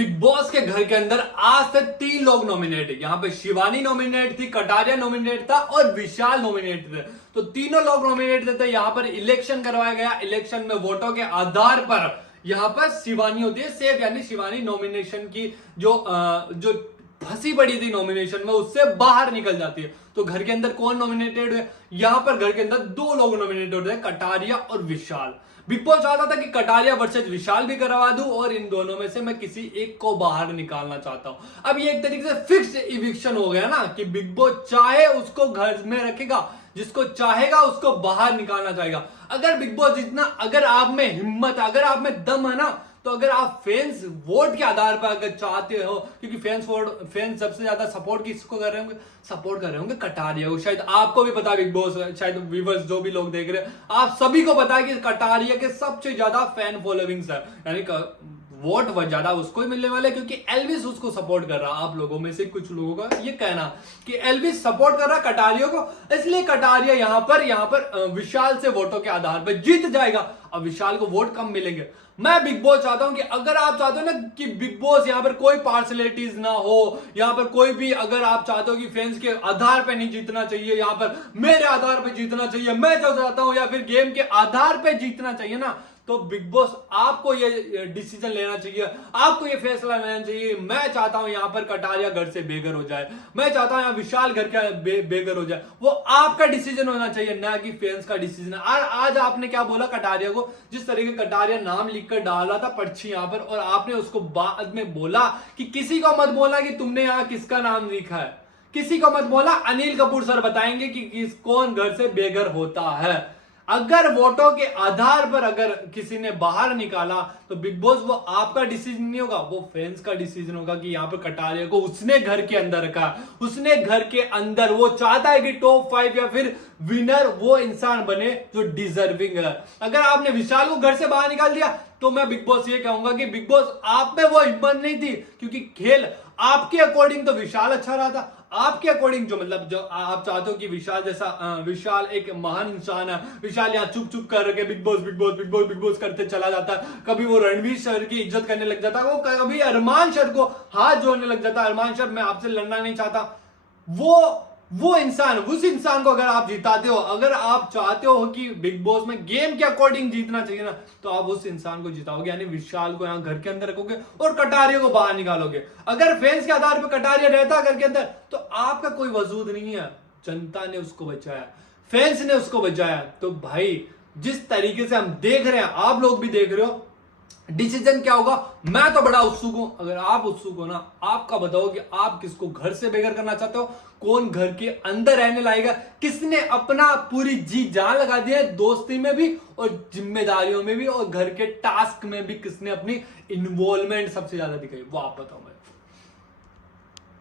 Big boss के घर के अंदर आज तक 3 लोग नॉमिनेट है। यहाँ पे शिवानी नॉमिनेट थी, कटारिया नॉमिनेट था और विशाल नॉमिनेट थे। तो तीनों लोग नॉमिनेट थे। यहाँ पर इलेक्शन करवाया गया। इलेक्शन में वोटों के आधार पर यहाँ पर शिवानी होती है सेफ, यानी शिवानी नॉमिनेशन की जो फंसी पड़ी थी नॉमिनेशन में उससे बाहर निकल जाती है। तो घर के अंदर कौन नॉमिनेटेड है? यहाँ पर घर के अंदर 2 लोग नॉमिनेटेड है, कटारिया और विशाल। बिग बॉस चाहता था कि कटारिया वर्सेस विशाल भी करवा दूं और इन दोनों में से मैं किसी एक को बाहर निकालना चाहता हूं। अब ये एक तरीके से फिक्स इविक्शन हो गया ना कि बिग बॉस चाहे उसको घर में रखेगा, जिसको चाहेगा उसको बाहर निकालना चाहेगा। अगर बिग बॉस जितना, अगर आप में हिम्मत, अगर आप में दम है ना, तो अगर आप फैंस वोट के आधार पर अगर चाहते हो, क्योंकि फैंस सबसे ज्यादा सपोर्ट किसको कर रहे होंगे? सपोर्ट कर रहे होंगे कटारिया को। शायद आपको भी पता है, बिग बॉस शायद व्यूवर्स जो भी लोग देख रहे हैं, आप सभी को पता है कि कटारिया के सबसे ज्यादा फैन फॉलोइंग्स है, यानी वोट ज्यादा उसको ही मिलने वाले, क्योंकि एल्विस उसको सपोर्ट कर रहा। आप लोगों में से कुछ लोगों का ये कहना कि एल्विस सपोर्ट कर रहा कटारिया को, इसलिए कटारिया यहाँ पर विशाल से वोटों के आधार पर जीत जाएगा। अब विशाल को वोट कम मिलेंगे। मैं बिग बॉस चाहता हूं कि अगर आप चाहते हो ना कि बिग बॉस यहाँ पर कोई पार्सलिटीज ना हो, यहाँ पर कोई भी, अगर आप चाहते हो कि फैंस के आधार पे नहीं जीतना चाहिए, यहाँ पर मेरे आधार पे जीतना चाहिए, मैं जो चाहता हूं, या फिर गेम के आधार पे जीतना चाहिए ना, तो बिग बॉस आपको ये डिसीजन लेना चाहिए, आपको ये फैसला लेना चाहिए। मैं चाहता हूं यहां पर कटारिया घर से बेघर हो जाए, मैं चाहता हूं यहां विशाल घर का बेघर हो जाए। वो आपका डिसीजन होना चाहिए, ना कि फैंस का डिसीजन। आज आपने क्या बोला कटारिया को? जिस तरीके कटारिया नाम लिखकर डाला था पर्ची यहां पर, और आपने उसको बाद में बोला कि किसी को मत बोला कि तुमने यहां किसका नाम लिखा है, किसी को मत बोला, अनिल कपूर सर बताएंगे कि कौन घर से बेघर होता है। अगर वोटों के आधार पर अगर किसी ने बाहर निकाला तो बिग बॉस वो आपका डिसीजन नहीं होगा, वो फैंस का डिसीजन होगा कि यहाँ पर कटारिया को उसने घर के अंदर रखा, उसने घर के अंदर, वो चाहता है कि टॉप 5 या फिर विनर वो इंसान बने जो डिजर्विंग है। अगर आपने विशाल को घर से बाहर निकाल दिया तो मैं बिग बॉस ये कहूंगा कि बिग बॉस आप में वो हिम्मत नहीं थी, क्योंकि खेल आपके अकॉर्डिंग तो विशाल अच्छा रहा था। आपके अकॉर्डिंग जो जो आप चाहते हो कि विशाल जैसा विशाल एक महान इंसान है, विशाल यहाँ चुप चुप कर के big boss big boss big boss big boss करते चला जाता है। कभी वो रणवीर सर की इज्जत करने लग जाता है, वो कभी अरमान सर को हाथ जोड़ने लग जाता है, अरमान सर मैं आपसे लड़ना नहीं चाहता। वो इंसान, उस इंसान को अगर आप जिताते हो, अगर आप चाहते हो कि बिग बॉस में गेम के अकॉर्डिंग जीतना चाहिए ना, तो आप उस इंसान को जिताओगे, यानी विशाल को यहाँ घर के अंदर रखोगे और कटारिया को बाहर निकालोगे। अगर फैंस के आधार पर कटारिया रहता घर के अंदर तो आपका कोई वजूद नहीं है। जनता ने उसको बचाया, फैंस ने उसको बचाया। तो भाई जिस तरीके से हम देख रहे हैं, आप लोग भी देख रहे हो, डिसीजन क्या होगा? मैं तो बड़ा उत्सुक हूं। अगर आप उत्सुक हो ना, आपका बताओ कि आप किसको घर से बेघर करना चाहते हो, कौन घर के अंदर रहने लाएगा, किसने अपना पूरी जी जान लगा दी है दोस्ती में भी और जिम्मेदारियों में भी और घर के टास्क में भी किसने अपनी इन्वॉल्वमेंट सबसे ज्यादा दिखाई, वो आप बताओ भाई।